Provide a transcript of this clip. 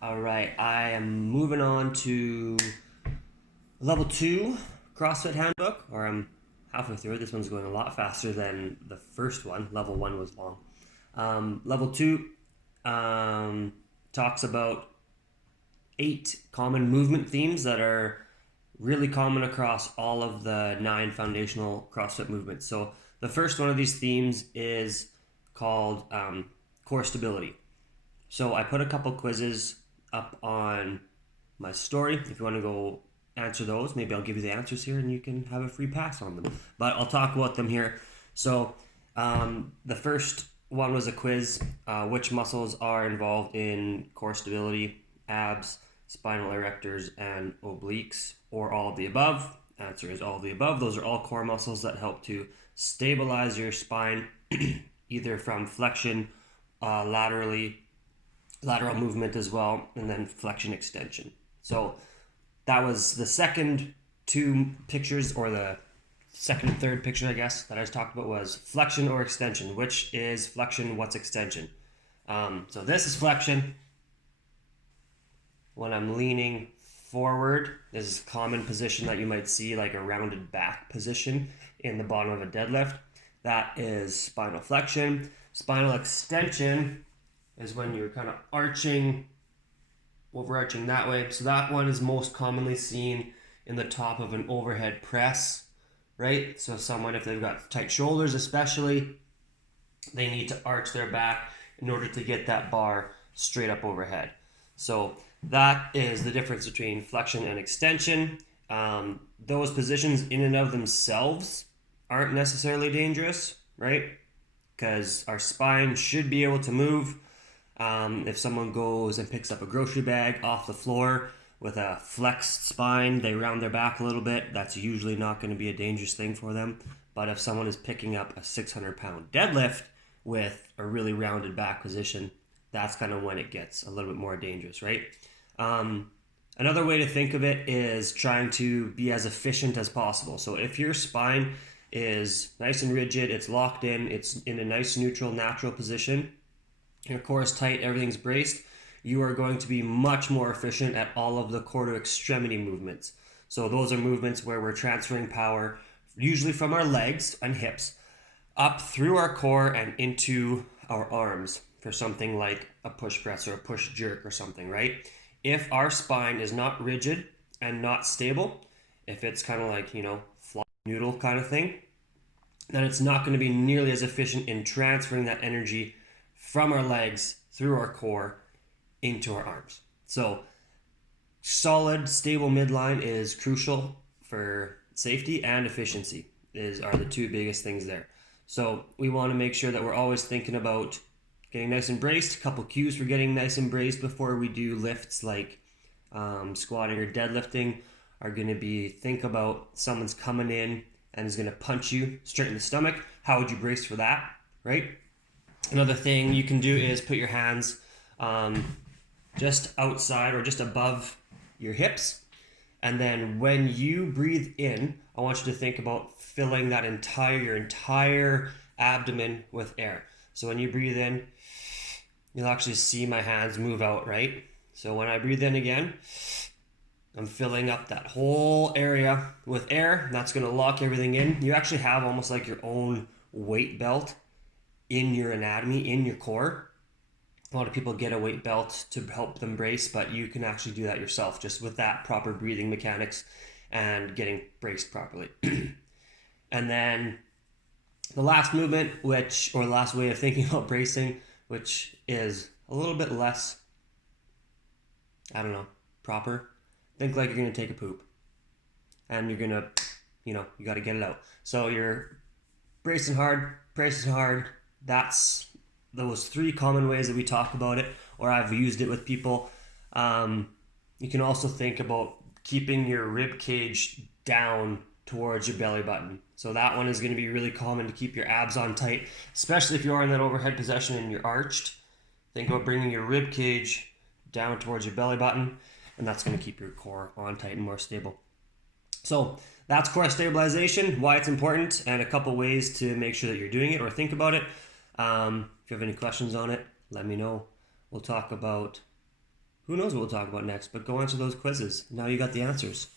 All right, I am moving on to level 2 CrossFit handbook, or I'm halfway through it. This one's going a lot faster than the first one. Level 1 was long. Level 2 talks about 8 common movement themes that are really common across all of the 9 foundational CrossFit movements. So the first one of these themes is called core stability. So I put a couple quizzes up on my story. If you want to go answer those, maybe I'll give you the answers here and you can have a free pass on them. But I'll talk about them here. So the first one was a quiz. Which muscles are involved in core stability? Abs, spinal erectors, and obliques, or all of the above? Answer is all of the above. Those are all core muscles that help to stabilize your spine, either from flexion, lateral movement as well, and then flexion extension. So that was the second two pictures, or the second and third picture, I guess, that I just talked about was flexion or extension. Which is flexion? What's extension? So this is flexion. When I'm leaning forward, this is a common position that you might see, like a rounded back position in the bottom of a deadlift. That is spinal flexion. Spinal extension is when you're kind of overarching that way. So that one is most commonly seen in the top of an overhead press, right? So someone, if they've got tight shoulders especially, they need to arch their back in order to get that bar straight up overhead. So that is the difference between flexion and extension. Those positions in and of themselves aren't necessarily dangerous, right? Because our spine should be able to move. If someone goes and picks up a grocery bag off the floor with a flexed spine, they round their back a little bit, that's usually not going to be a dangerous thing for them. But if someone is picking up a 600-pound deadlift with a really rounded back position, that's kind of when it gets a little bit more dangerous, right? Another way to think of it is trying to be as efficient as possible. So if your spine is nice and rigid, it's locked in, it's in a nice neutral, natural position, your core is tight, everything's braced, you are going to be much more efficient at all of the core to extremity movements. So those are movements where we're transferring power, usually from our legs and hips, up through our core and into our arms for something like a push press or a push jerk or something, right? If our spine is not rigid and not stable, if it's kind of like, fly noodle kind of thing, then it's not going to be nearly as efficient in transferring that energy from our legs through our core into our arms. So solid, stable midline is crucial for safety and efficiency are the two biggest things there. So we want to make sure that we're always thinking about getting nice and braced. A couple cues for getting nice and braced before we do lifts like squatting or deadlifting are going to be, think about someone's coming in and is going to punch you straight in the stomach. How would you brace for that, right? Another thing you can do is put your hands just outside or just above your hips. And then when you breathe in, I want you to think about filling that your entire abdomen with air. So when you breathe in, you'll actually see my hands move out, right? So when I breathe in again, I'm filling up that whole area with air. That's going to lock everything in. You actually have almost like your own weight belt in your anatomy, in your core. A lot of people get a weight belt to help them brace, but you can actually do that yourself just with that proper breathing mechanics and getting braced properly. And then the last movement, or last way of thinking about bracing, which is a little bit less, proper. Think like you're going to take a poop and you're going to, you got to get it out. So you're bracing hard. That's those 3 common ways that we talk about it, or I've used it with people. You can also think about keeping your rib cage down towards your belly button. So that one is going to be really common to keep your abs on tight, especially if you are in that overhead position and you're arched. Think about bringing your rib cage down towards your belly button, and that's going to keep your core on tight and more stable. So that's core stabilization, why it's important, and a couple ways to make sure that you're doing it or think about it. If you have any questions on it, let me know. We'll talk about who knows what we'll talk about next, but go answer those quizzes. Now you got the answers.